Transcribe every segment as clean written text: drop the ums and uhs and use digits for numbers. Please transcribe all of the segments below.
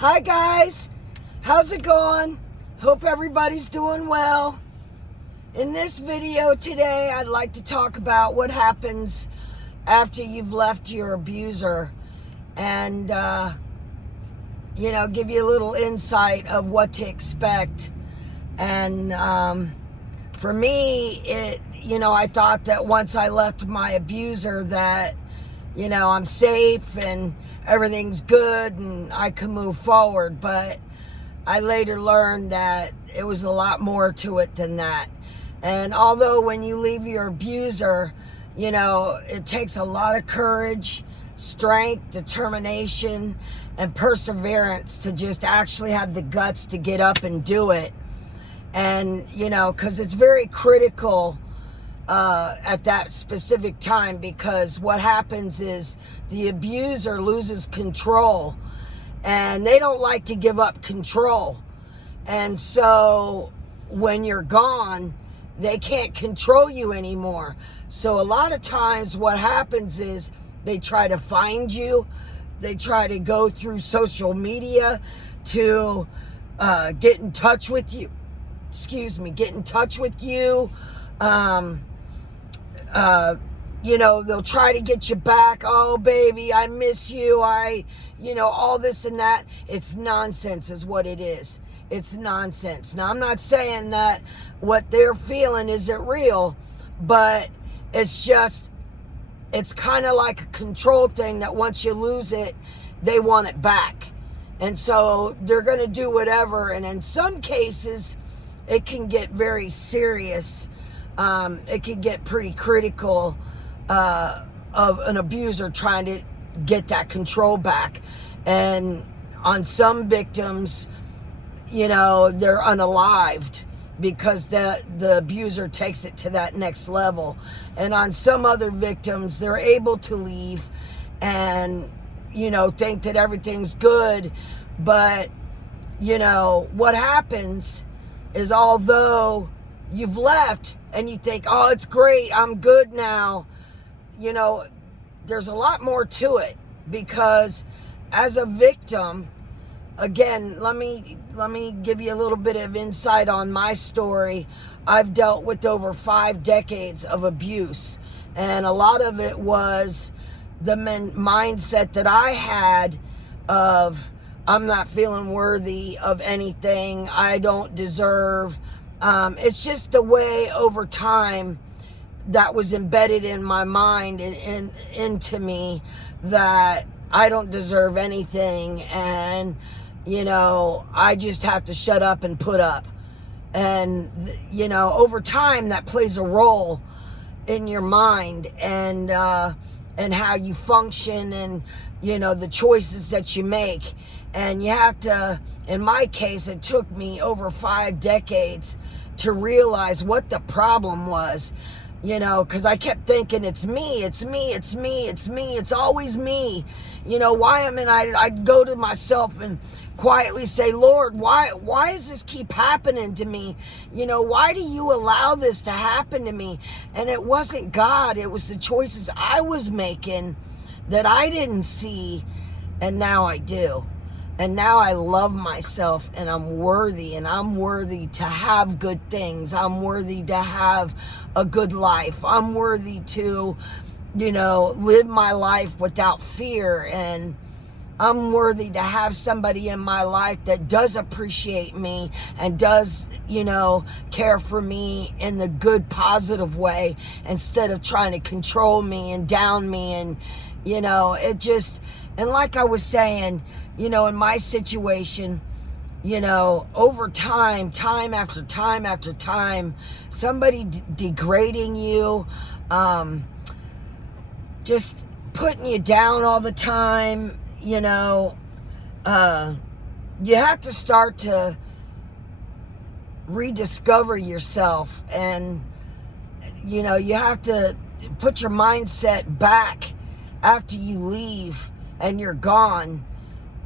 Hi guys, how's it going? Hope everybody's doing well. In this video today, I'd like to talk about what happens after you've left your abuser and, give you a little insight of what to expect. And for me, I thought that once I left my abuser that, I'm safe and everything's good and I can move forward. But I later learned that it was a lot more to it than that. And although when you leave your abuser, it takes a lot of courage, strength, determination, and perseverance to just actually have the guts to get up and do it. And, because it's very critical at that specific time, because what happens is the abuser loses control and they don't like to give up control. And so when you're gone, they can't control you anymore. So a lot of times what happens is they try to find you. They try to go through social media to get in touch with you. Get in touch with you. They'll try to get you back. Oh, baby, I miss you. All this and that. It's nonsense is what it is. It's nonsense. Now, I'm not saying that what they're feeling isn't real, but it's kind of like a control thing that once you lose it, they want it back. And so they're going to do whatever. And in some cases, it can get very serious. It can get pretty critical of an abuser trying to get that control back. And on some victims, they're unalived because the abuser takes it to that next level. And on some other victims, they're able to leave and, think that everything's good. But, what happens is although you've left and you think, oh, it's great, I'm good now, there's a lot more to it. Because as a victim, again, let me give you a little bit of insight on my story. I've dealt with over 5 decades of abuse, and a lot of it was the mindset that I had of I'm not feeling worthy of anything, I don't deserve. It's just the way over time that was embedded in my mind and into me that I don't deserve anything, and I just have to shut up and put up. And over time that plays a role in your mind and how you function and the choices that you make. And you have to, in my case, it took me over 5 decades to realize what the problem was. Because I kept thinking, it's me, it's always me. I'd go to myself and quietly say, Lord, why does this keep happening to me? Why do you allow this to happen to me? And it wasn't God, it was the choices I was making that I didn't see, and now I do. And now I love myself, and I'm worthy to have good things. I'm worthy to have a good life. I'm worthy to, live my life without fear. And I'm worthy to have somebody in my life that does appreciate me and does, care for me in the good, positive way instead of trying to control me and down me. And, and like I was saying, in my situation, over time after time, somebody degrading you, just putting you down all the time, you have to start to rediscover yourself. And, you have to put your mindset back after you leave and you're gone.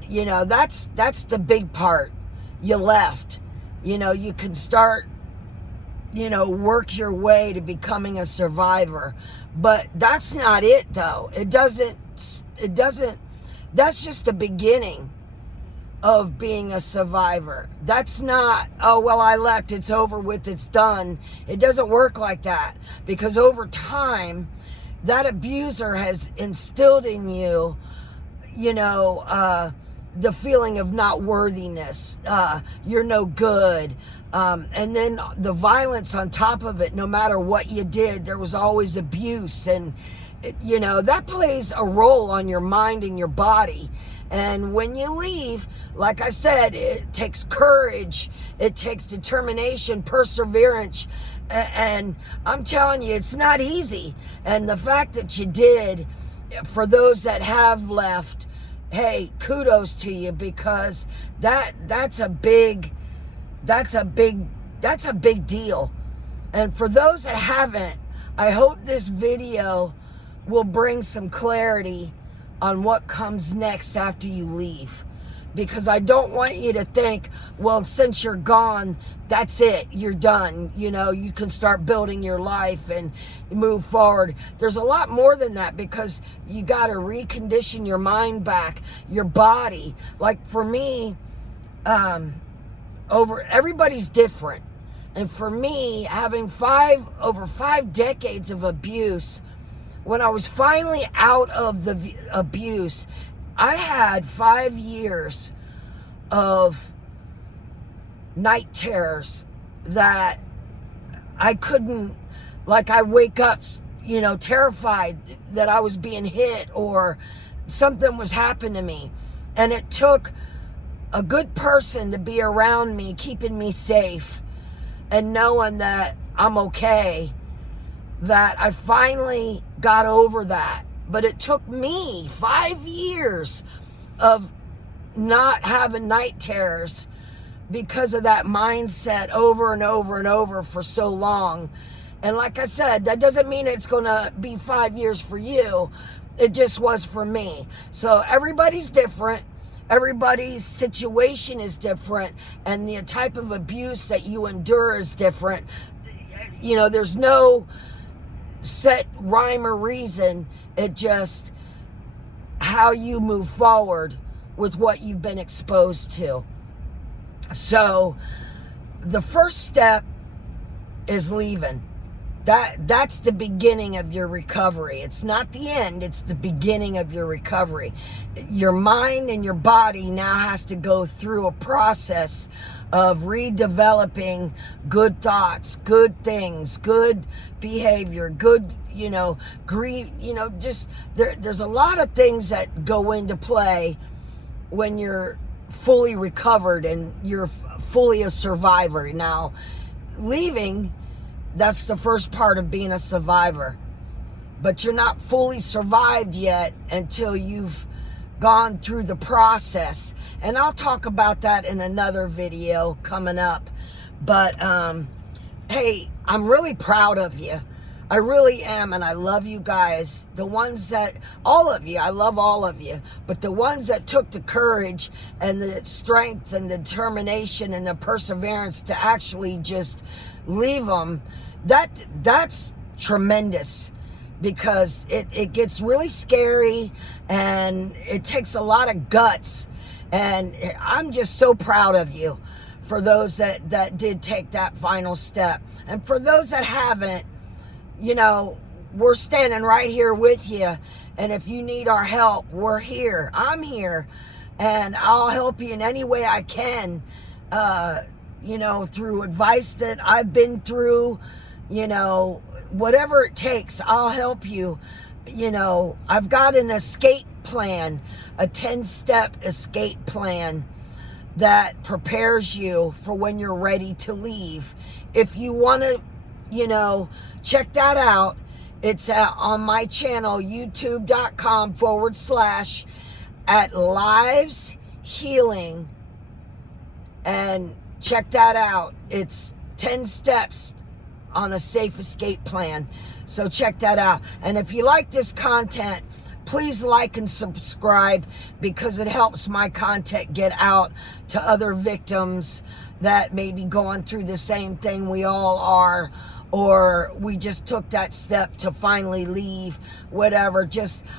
That's the big part. You left. You can start, work your way to becoming a survivor. But that's not it, though. It doesn't, that's just the beginning of being a survivor. That's not, oh, well, I left, it's over with, it's done. It doesn't work like that, because over time, that abuser has instilled in you, the feeling of not worthiness. You're no good. And then the violence on top of it, no matter what you did, there was always abuse. And, that plays a role on your mind and your body. And when you leave, like I said, it takes courage, it takes determination, perseverance. And I'm telling you, it's not easy. And the fact that you did, for those that have left, hey, kudos to you, because that's a big deal. And for those that haven't, I hope this video will bring some clarity on what comes next after you leave. Because I don't want you to think, well, since you're gone, that's it, you're done. You can start building your life and move forward. There's a lot more than that, because you got to recondition your mind back, your body. Like for me, everybody's different. And for me, having over 5 decades of abuse, when I was finally out of the abuse, I had 5 years of night terrors that I couldn't, like, I wake up, terrified that I was being hit or something was happening to me. And it took a good person to be around me, keeping me safe and knowing that I'm okay, that I finally got over that. But it took me 5 years of not having night terrors because of that mindset over and over and over for so long. And like I said, that doesn't mean it's going to be 5 years for you. It just was for me. So everybody's different. Everybody's situation is different. And the type of abuse that you endure is different. There's no set rhyme or reason. It just how you move forward with what you've been exposed to. So the first step is leaving. That's the beginning of your recovery. It's not the end, it's the beginning of your recovery. Your mind and your body now has to go through a process of redeveloping good thoughts, good things, good behavior, good, grief, just there's a lot of things that go into play when you're fully recovered and you're fully a survivor. Now, leaving, that's the first part of being a survivor. But you're not fully survived yet until you've gone through the process. And I'll talk about that in another video coming up. But, hey, I'm really proud of you. I really am, and I love you guys. The ones that, all of you, I love all of you. But the ones that took the courage and the strength and the determination and the perseverance to actually just leave them, that's tremendous, because it gets really scary and it takes a lot of guts. And I'm just so proud of you for those that did take that final step. And for those that haven't, we're standing right here with you. And if you need our help, we're here. I'm here. And I'll help you in any way I can, through advice that I've been through, whatever it takes, I'll help you. I've got an escape plan, a 10-step escape plan that prepares you for when you're ready to leave. If you want to, check that out, it's on my channel, youtube.com/@Lives Healing. And check that out. It's 10 steps on a safe escape plan. So check that out. And if you like this content, please like and subscribe, because it helps my content get out to other victims that may be going through the same thing we all are, or we just took that step to finally leave, whatever.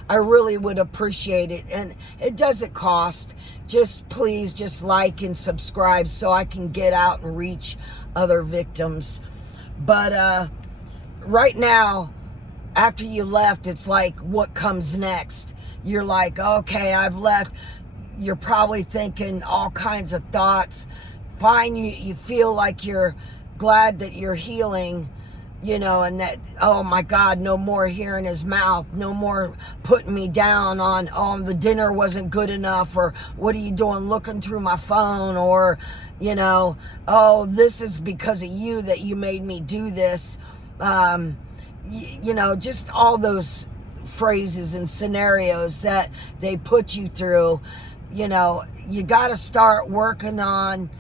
I really would appreciate it. And it doesn't cost. just please just like and subscribe so I can get out and reach other victims. But right now, after you left, it's like, what comes next? You're like, okay, I've left. You're probably thinking all kinds of thoughts. Fine, you feel like you're glad that you're healing, and that, oh my God, no more hearing his mouth, no more putting me down on, the dinner wasn't good enough, or what are you doing looking through my phone, or, oh, this is because of you that you made me do this. Just all those phrases and scenarios that they put you through. You got to start working on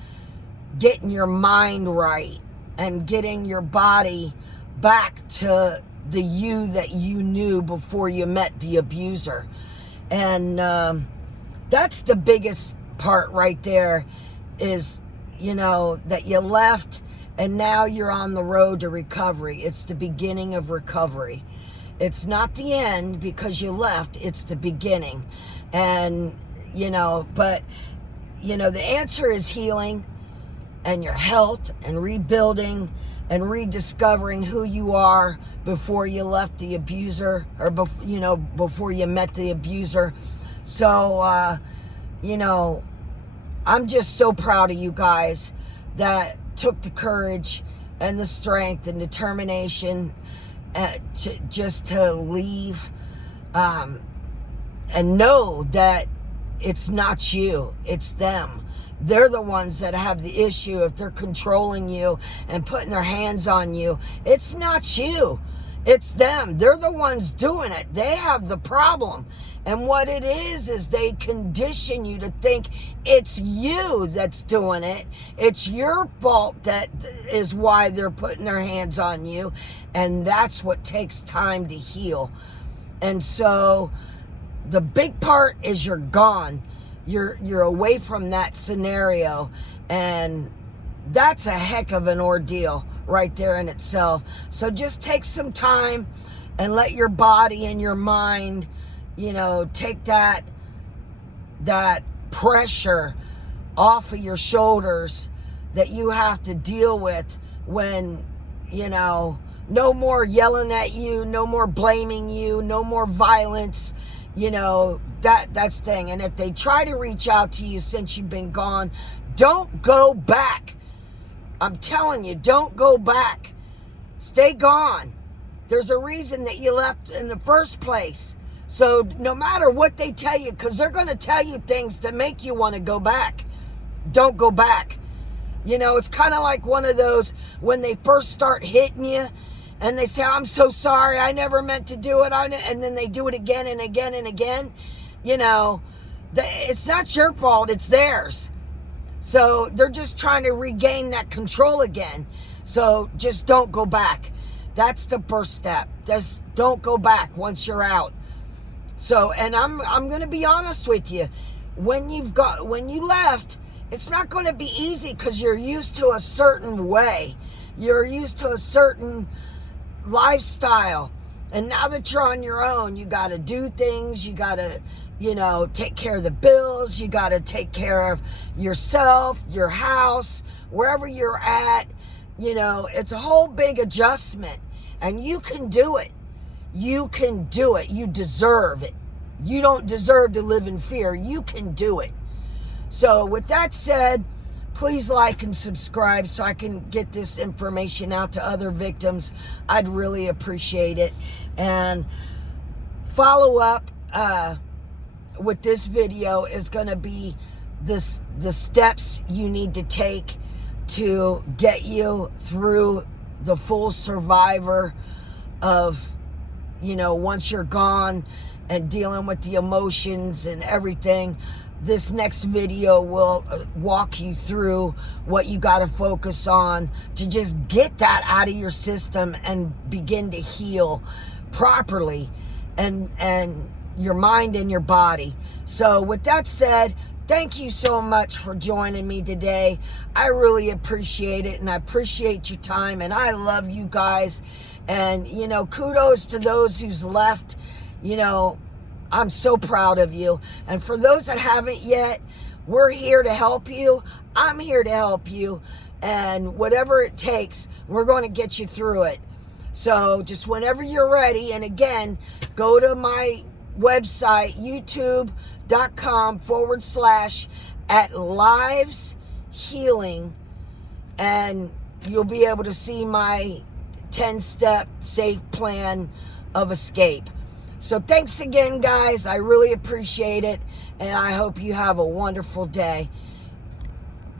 getting your mind right and getting your body back to the you that you knew before you met the abuser. And that's the biggest part right there is, that you left and now you're on the road to recovery. It's the beginning of recovery. It's not the end because you left. It's the beginning. And, but, the answer is healing and your health and rebuilding and rediscovering who you are before you left the abuser, or before you met the abuser. So, I'm just so proud of you guys that took the courage and the strength and determination to leave, and know that it's not you, it's them. They're the ones that have the issue. If they're controlling you and putting their hands on you, it's not you, it's them. They're the ones doing it. They have the problem. And what it is they condition you to think it's you that's doing it. It's your fault. That is why they're putting their hands on you. And that's what takes time to heal. And so the big part is you're gone. You're away from that scenario. And that's a heck of an ordeal right there in itself. So just take some time and let your body and your mind, take that pressure off of your shoulders that you have to deal with when, no more yelling at you, no more blaming you, no more violence, that's the thing. And if they try to reach out to you since you've been gone, don't go back. I'm telling you, don't go back. Stay gone. There's a reason that you left in the first place. So no matter what they tell you, because they're going to tell you things to make you want to go back, don't go back. It's kind of like one of those when they first start hitting you and they say, I'm so sorry, I never meant to do it. And then they do it again and again and again. It's not your fault, it's theirs. So they're just trying to regain that control again. So just don't go back. That's the first step. Just don't go back once you're out. So, and I'm going to be honest with you. When you left, it's not going to be easy because you're used to a certain way. You're used to a certain lifestyle. And now that you're on your own, you got to do things. You got to, take care of the bills. You got to take care of yourself, your house, wherever you're at. It's a whole big adjustment. And you can do it. You can do it. You deserve it. You don't deserve to live in fear. You can do it. So with that said, please like and subscribe so I can get this information out to other victims. I'd really appreciate it. And follow up with this video is going to be the steps you need to take to get you through the full survivor of, once you're gone and dealing with the emotions and everything. This next video will walk you through what you got to focus on to just get that out of your system and begin to heal properly, and your mind and your body. So with that said, thank you so much for joining me today. I really appreciate it, and I appreciate your time, and I love you guys. And, kudos to those who's left. I'm so proud of you. And for those that haven't yet, We're here to help you. I'm here to help you. And whatever it takes, we're going to get you through it. So just whenever you're ready, and again, go to my website, youtube.com/@Lives Healing, and you'll be able to see my 10-step safe plan of escape. So thanks again, guys. I really appreciate it, and I hope you have a wonderful day.